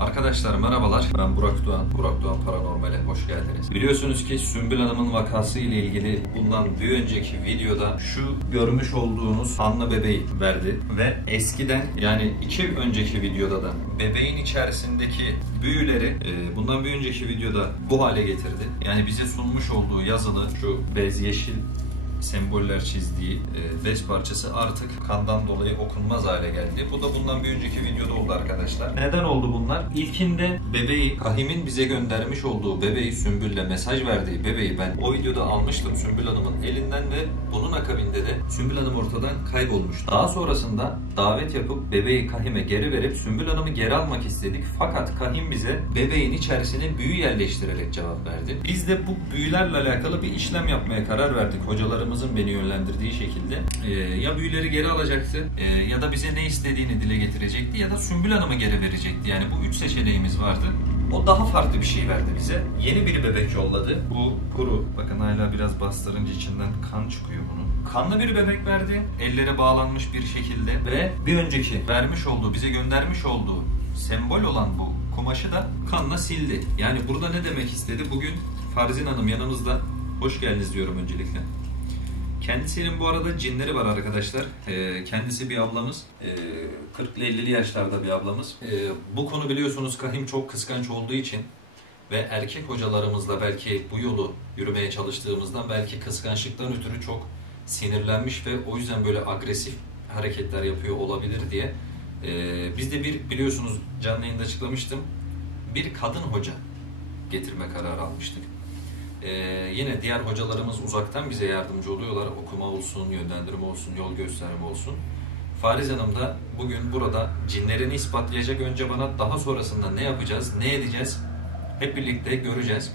Arkadaşlar merhabalar. Ben Burak Doğan. Burak Doğan Paranormal'e hoş geldiniz. Biliyorsunuz ki Sümbül Hanım'ın vakası ile ilgili bundan bir önceki videoda şu görmüş olduğunuz kanlı bebeği verdi. Ve eskiden yani 2 önceki videoda da bebeğin içerisindeki büyüleri bundan bir önceki videoda bu hale getirdi. Yani bize sunmuş olduğu yazılı şu bez yeşil semboller çizdiği bez parçası artık kandan dolayı okunmaz hale geldi. Bu da bundan bir önceki videoda oldu arkadaşlar. Neden oldu bunlar? İlkinde bebeği, Kahim'in bize göndermiş olduğu bebeği, Sümbül'le mesaj verdiği bebeği ben o videoda almıştım Sümbül Hanım'ın elinden ve bunun akabinde de Sümbül Hanım ortadan kaybolmuştu. Daha sonrasında davet yapıp bebeği Kahim'e geri verip Sümbül Hanım'ı geri almak istedik. Fakat Kahim bize bebeğin içerisine büyü yerleştirerek cevap verdi. Biz de bu büyülerle alakalı bir işlem yapmaya karar verdik. Hocalarımızın beni yönlendirdiği şekilde. Ya büyüleri geri alacaktı ya da bize ne istediğini dile getirecekti ya da Sümbül Hanım'ı geri verecekti. Yani bu 3 seçeneğimiz vardı. O daha farklı bir şey verdi bize. Yeni bir bebek yolladı. Bu kuru. Bakın hala biraz bastırınca içinden kan çıkıyor bunun. Kanlı bir bebek verdi. Ellere bağlanmış bir şekilde ve bir önceki vermiş olduğu, bize göndermiş olduğu sembol olan bu kumaşı da kanla sildi. Yani burada ne demek istedi? Bugün Farzin Hanım yanımızda. Hoş geldiniz diyorum öncelikle. Kendisinin bu arada cinleri var arkadaşlar. Kendisi bir ablamız. 40'lı 50'li yaşlarda bir ablamız. Bu konu biliyorsunuz Kahim çok kıskanç olduğu için ve erkek hocalarımızla belki bu yolu yürümeye çalıştığımızdan belki kıskançlıktan ötürü çok sinirlenmiş ve o yüzden böyle agresif hareketler yapıyor olabilir diye. Biz de biliyorsunuz canlı yayında açıklamıştım. Bir kadın hoca getirme kararı almıştık. Yine diğer hocalarımız uzaktan bize yardımcı oluyorlar. Okuma olsun, yönlendirme olsun, yol gösterme olsun. Fariz Hanım da bugün burada cinlerini ispatlayacak. Önce bana, daha sonrasında ne yapacağız, ne edeceğiz hep birlikte göreceğiz.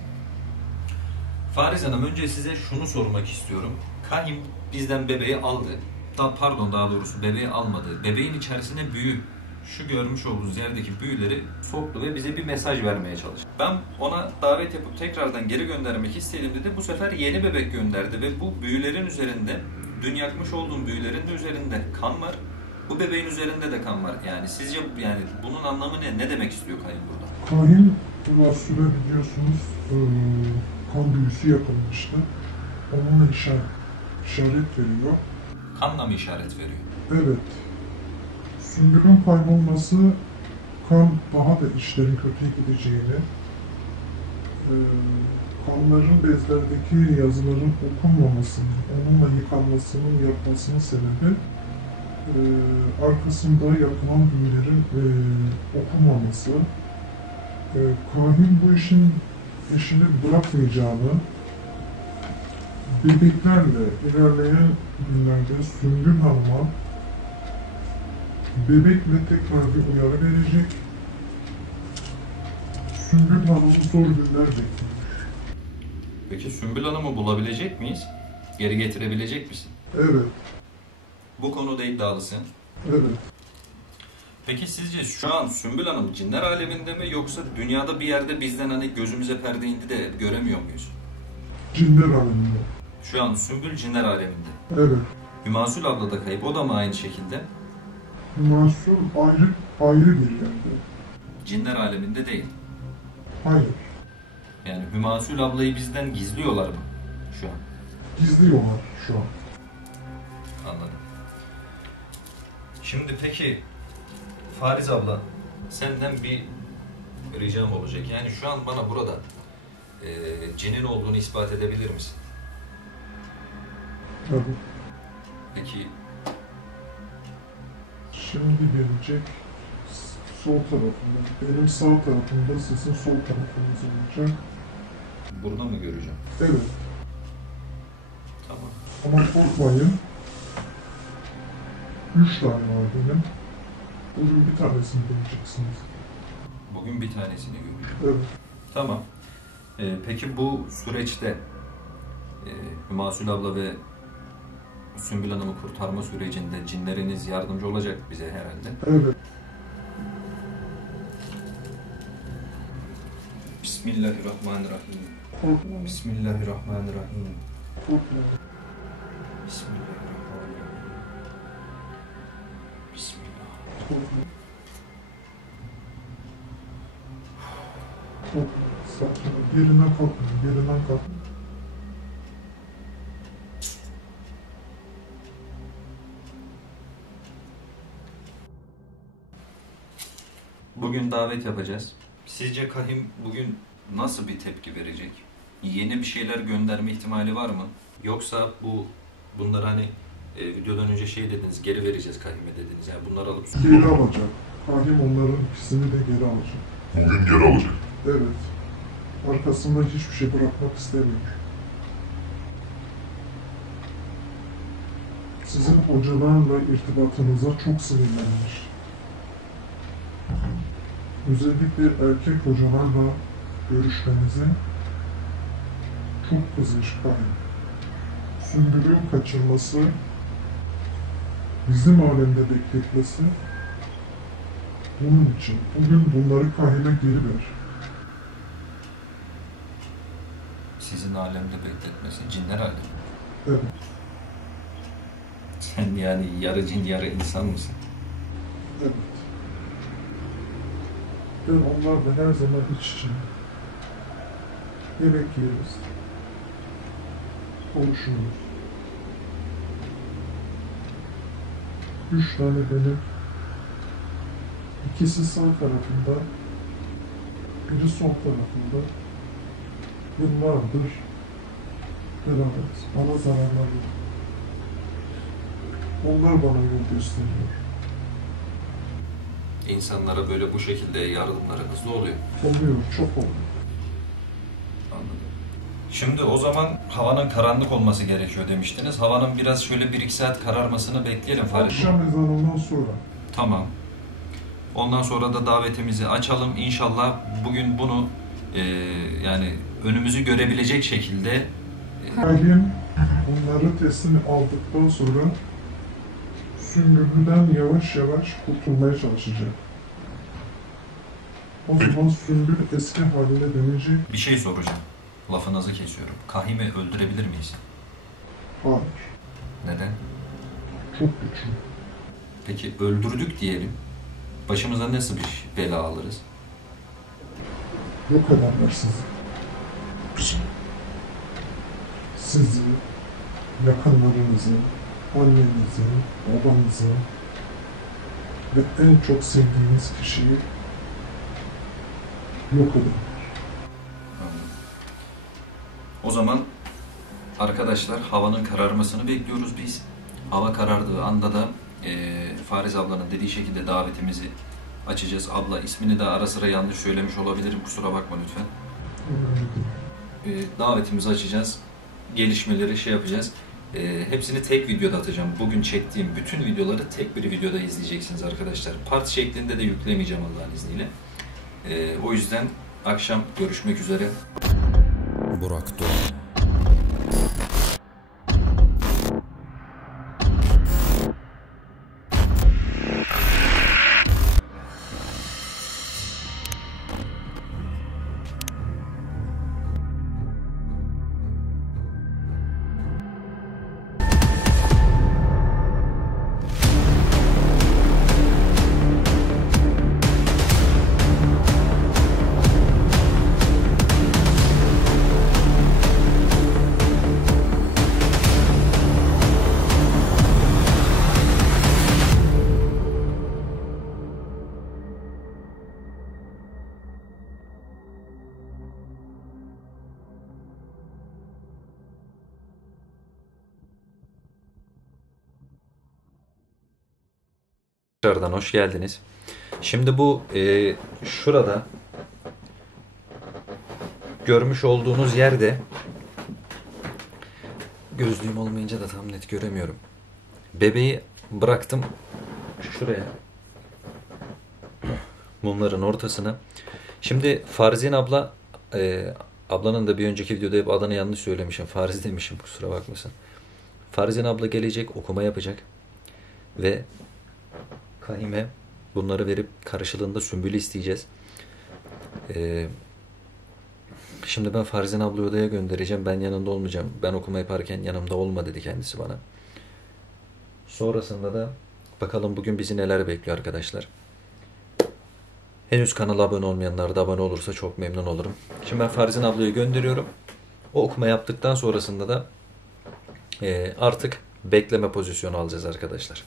Fariz Hanım, önce size şunu sormak istiyorum. Kahim bizden bebeği aldı. Daha doğrusu bebeği almadı. Bebeğin içerisine büyü, şu görmüş olduğunuz yerdeki büyüleri soktu ve bize bir mesaj vermeye çalıştı. Ben ona davet yapıp tekrardan geri göndermek istediğimde de bu sefer yeni bebek gönderdi ve bu büyülerin üzerinde, dün yakmış olduğum büyülerin de üzerinde kan var. Bu bebeğin üzerinde de kan var. Yani sizce yani bunun anlamı ne? Ne demek istiyor Kahim burada? Kahim Resul'e biliyorsunuz kan büyüsü yapılmıştı. Onunla işaret veriyor. Kanla mı işaret veriyor? Evet. Sümbül'ün kaybolması kan daha da işlerin kötüye gideceğini, kanların bezlerdeki yazıların okunmamasının, onunla yıkanmasının yapmasının sebebi arkasında yapılan büyülerin okunmaması. Kahin bu işin peşini bırakmayacağını, bebeklerle ilerleyen günlerde Sümbül Hanım'a bebekle tekrar bir uyarı verecek. Sümbül Hanım'ı zor günler bekliyor. Peki Sümbül Hanım'ı bulabilecek miyiz? Geri getirebilecek misin? Evet. Bu konuda iddialısın. Evet. Peki sizce şu an Sümbül Hanım cinler aleminde mi, yoksa dünyada bir yerde bizden hani gözümüze perde indi de göremiyor muyuz? Cinler aleminde. Şu an Sümbül cinler aleminde. Evet. Hümasul abla da kayıp, o da mı aynı şekilde? Hümasul ayrı bir yerde. Cinler aleminde değil. Hayır. Yani Hümasul ablayı bizden gizliyorlar mı şu an? Gizliyorlar şu an. Anladım. Şimdi peki Fariz abla, senden bir ricam olacak. Yani şu an bana burada cinin olduğunu ispat edebilir misin? Tabii. Peki Şimdi gelecek sol tarafında. Benim sağ tarafımda, sizin sol tarafınız olacak. burada mı göreceğim? Evet. Tamam. Ama korkmayın. 3 tane var benim. Bugün bir tanesini göreceksiniz. Bugün bir tanesini göreceğim. Evet. Tamam. Peki bu süreçte Hümasul abla ve Sümbül Hanım'ı kurtarma sürecinde cinleriniz yardımcı olacak bize herhalde. Evet. Bismillahirrahmanirrahim. Korkmayın. Bismillahirrahmanirrahim. Korkmayın. Bismillahirrahmanirrahim. Bismillah. Korkmayın. Çok sakin ol. Yerinden kalkmayın. Yerinden kalkmayın. Bugün davet yapacağız. Sizce Kahim bugün nasıl bir tepki verecek? Yeni bir şeyler gönderme ihtimali var mı? Yoksa bunları hani videodan önce şey dediniz, geri vereceğiz Kahim'e dediniz. Yani bunları alıp... Geri alacak. Kahim onların ikisini de geri alacak. Bugün geri alacak. Evet. Arkasında hiçbir şey bırakmak istemiyor. Sizin hocalarla irtibatınıza çok sinirlenmiş. Özellikle erkek hocalarla görüşmenize çok kızmış Kahim. Sümbül'ün kaçırması, bizim alemde bekletmesi, bunun için bugün bunları Kahim'e geri ver. Sizin alemde bekletmesi, cinler alemi. Evet. Sen yani yarı cin yarı insan mısın? Evet. Ben onlarla her zaman iç içeyim. Yemek yeriz. Konuşuruz. 3 tane benim. İkisi sağ tarafında. Biri sol tarafında. Yıllardır beraberiz. Bana zararlar yok. Onlar bana yol gösteriyor. İnsanlara böyle bu şekilde yardımlarınız da oluyor. Oluyor, çok oluyor. Anladım. Şimdi o zaman havanın karanlık olması gerekiyor demiştiniz. Havanın biraz şöyle 1-2 saat kararmasını bekleyelim Farid. Akşam ezanından sonra. Tamam. Ondan sonra da davetimizi açalım. İnşallah bugün bunu yani önümüzü görebilecek şekilde Kahim bunları teslim aldıktan sonra Sümbül'den yavaş yavaş kurtulmaya çalışacak. O zaman Sümbül eski haline dönecek. bir şey soracağım. Lafınızı kesiyorum. Kahim'i öldürebilir miyiz? Hayır, Neden? çok güçlü. Peki öldürdük diyelim. Başımıza nasıl bir bela alırız? Yok ederler sizi. Sizi, yakınlarınızı, annenizi, babanızı ve en çok sevdiğiniz kişiyi yok eder. Anladım. O zaman arkadaşlar havanın kararmasını bekliyoruz biz. Hava karardığı anda da Fariz ablanın dediği şekilde davetimizi açacağız. Abla ismini de ara sıra yanlış söylemiş olabilirim. Kusura bakma lütfen. Davetimizi açacağız. Gelişmeleri şey yapacağız. Hepsini tek videoda atacağım. Bugün çektiğim bütün videoları tek bir videoda izleyeceksiniz arkadaşlar. Part şeklinde de yüklemeyeceğim Allah'ın izniyle. O yüzden akşam görüşmek üzere. Burak Doğan. Tekrardan hoş geldiniz. Şimdi bu şurada görmüş olduğunuz yerde gözlüğüm olmayınca da tam net göremiyorum. Bebeği bıraktım şuraya. Mumların ortasına. Şimdi Farizin abla ablanın da bir önceki videoda hep adını yanlış söylemişim. Fariz demişim, kusura bakmasın. Farizin abla gelecek, okuma yapacak ve Kahim'e bunları verip karşılığında Sümbül'ü isteyeceğiz. Şimdi ben Farizin ablayı odaya göndereceğim. Ben yanında olmayacağım. Ben okuma yaparken yanımda olma dedi kendisi bana. Sonrasında da bakalım bugün bizi neler bekliyor arkadaşlar. Henüz kanala abone olmayanlar da abone olursa çok memnun olurum. Şimdi ben Farzin ablayı gönderiyorum. O okuma yaptıktan sonrasında da artık bekleme pozisyonu alacağız arkadaşlar.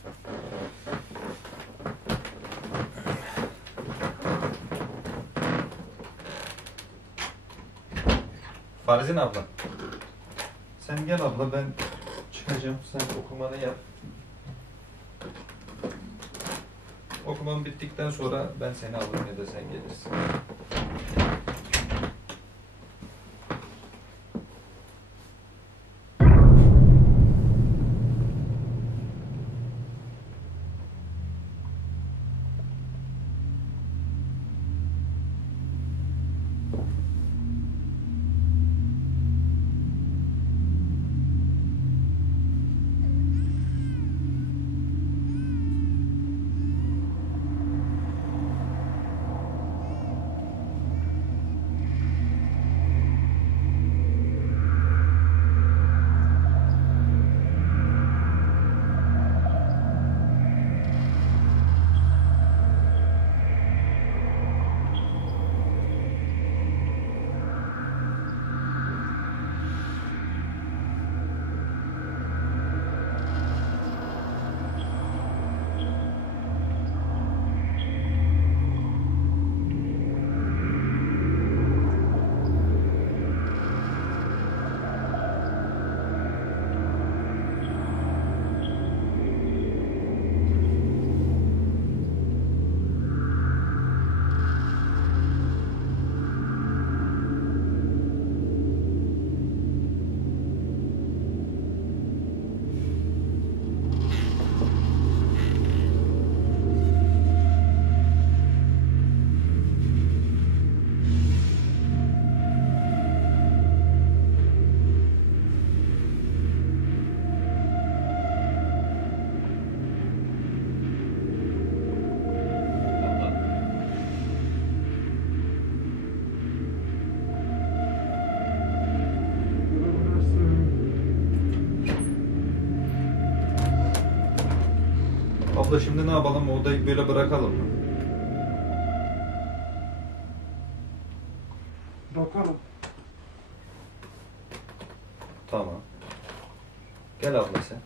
Farzin abla. Sen gel abla, ben çıkacağım. Sen okumanı yap. Okuman bittikten sonra ben seni alırım ya da sen gelirsin. Abla şimdi ne yapalım? Odayı böyle bırakalım mı? Bakalım. Tamam. Gel abla sen.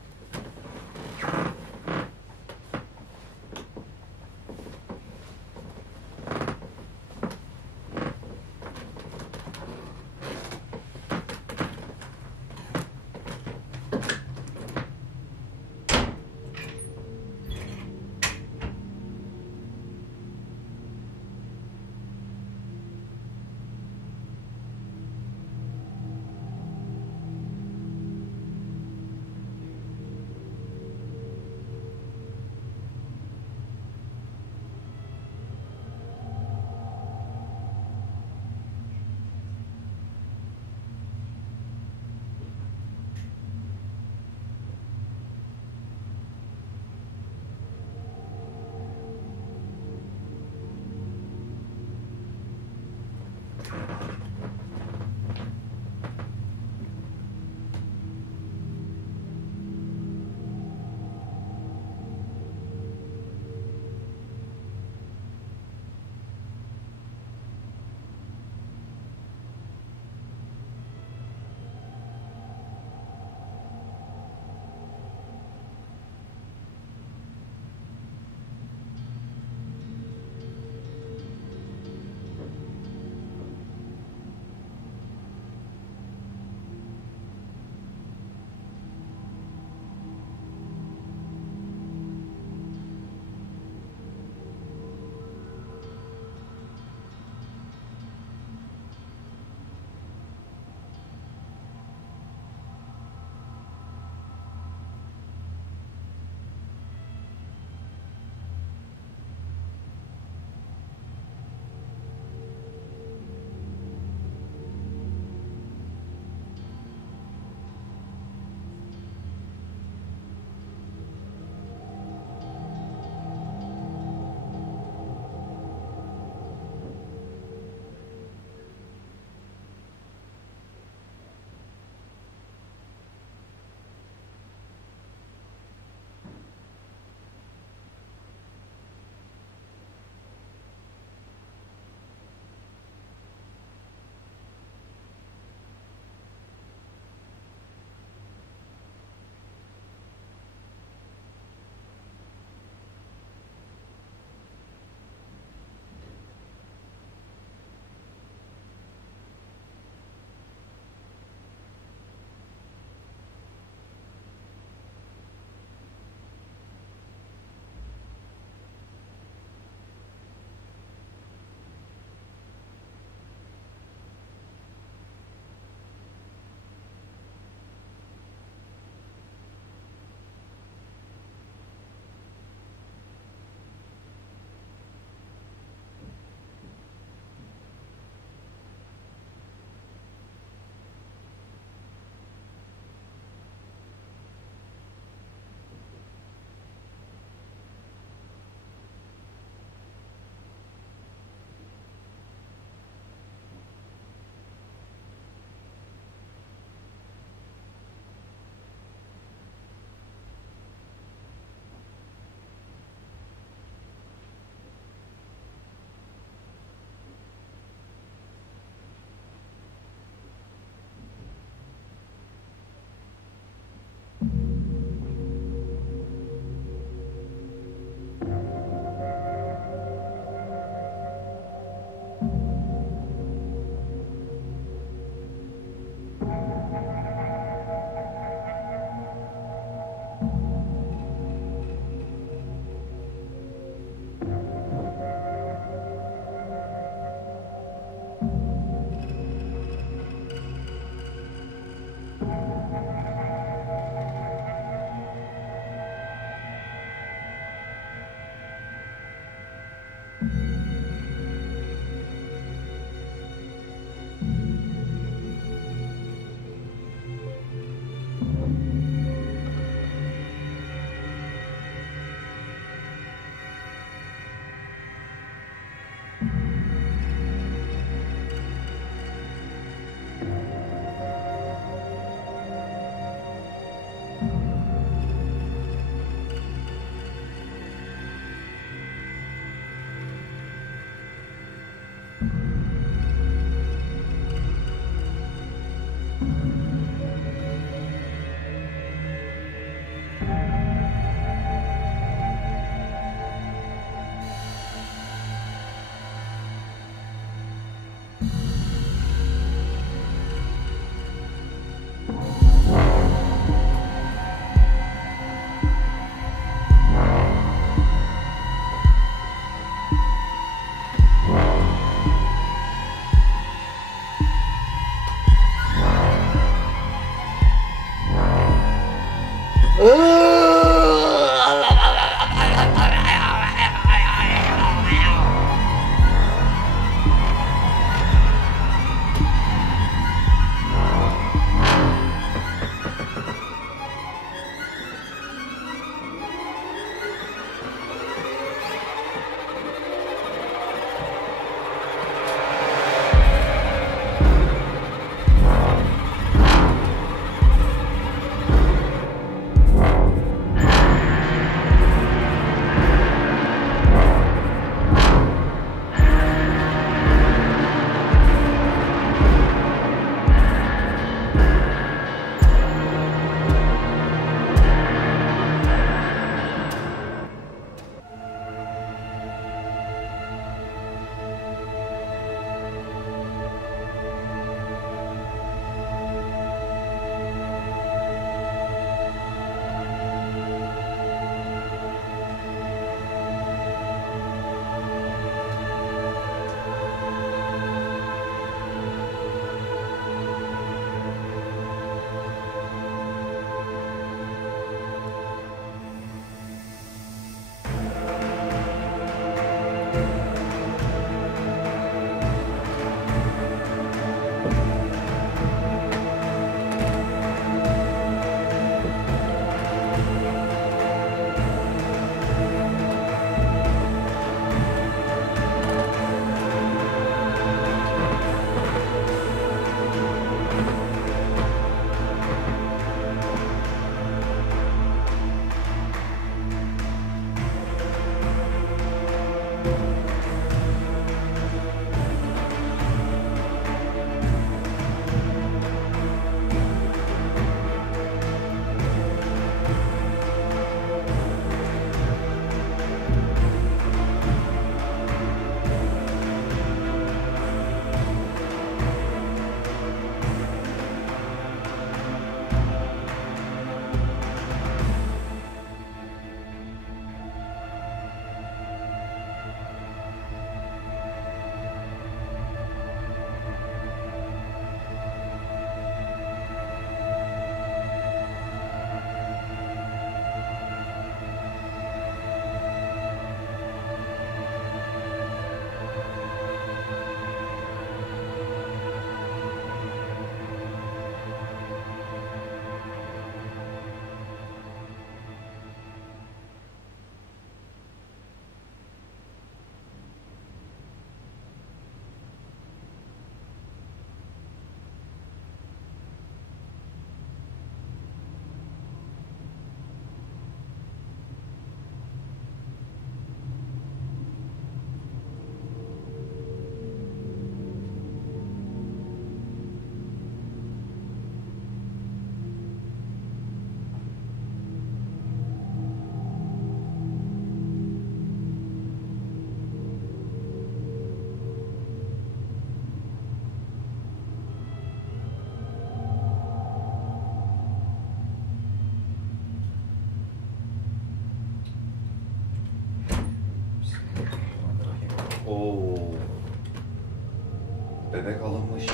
Bebek alınmış.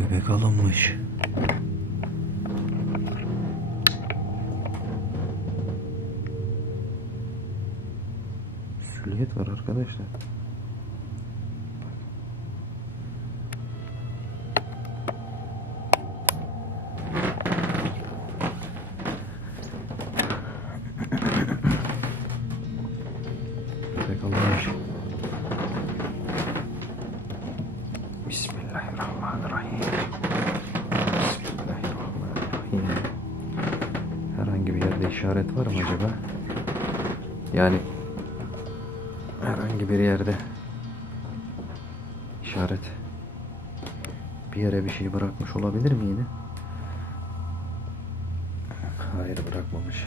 Bebek alınmış. Süliyet var arkadaşlar. Bebek alınmış. Bismillahirrahmanirrahim. Bismillahirrahmanirrahim. Herhangi bir yerde işaret var mı acaba? Yani herhangi bir yerde işaret, bir yere bir şey bırakmış olabilir mi yine? Hayır, bırakmamış.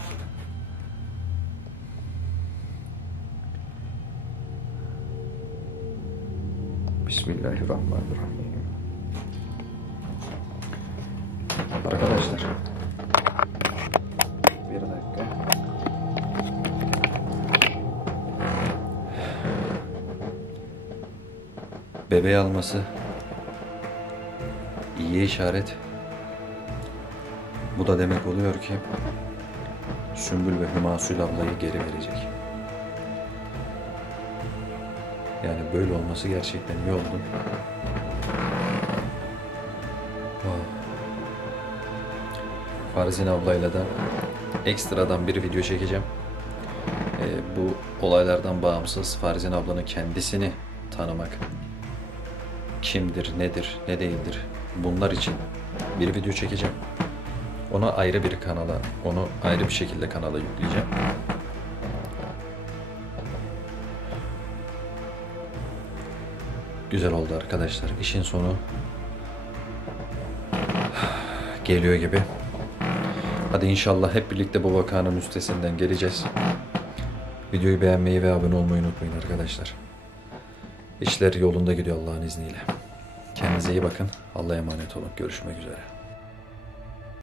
Bismillahirrahmanirrahim. Arkadaşlar, bir dakika. Bebeği alması iyi işaret. Bu da demek oluyor ki Sümbül ve Hümasül ablayı geri verecek. Yani böyle olması gerçekten iyi oldu. Farzin ablayla da ekstradan bir video çekeceğim. Bu olaylardan bağımsız Farzin ablanın kendisini tanımak, kimdir, nedir, ne değildir, bunlar için bir video çekeceğim. Onu ayrı bir kanala, onu ayrı bir şekilde kanala yükleyeceğim. Güzel oldu arkadaşlar. İşin sonu geliyor gibi. Hadi inşallah hep birlikte bu vakanın üstesinden geleceğiz. Videoyu beğenmeyi ve abone olmayı unutmayın arkadaşlar. İşler yolunda gidiyor Allah'ın izniyle. Kendinize iyi bakın. Allah'a emanet olun. Görüşmek üzere.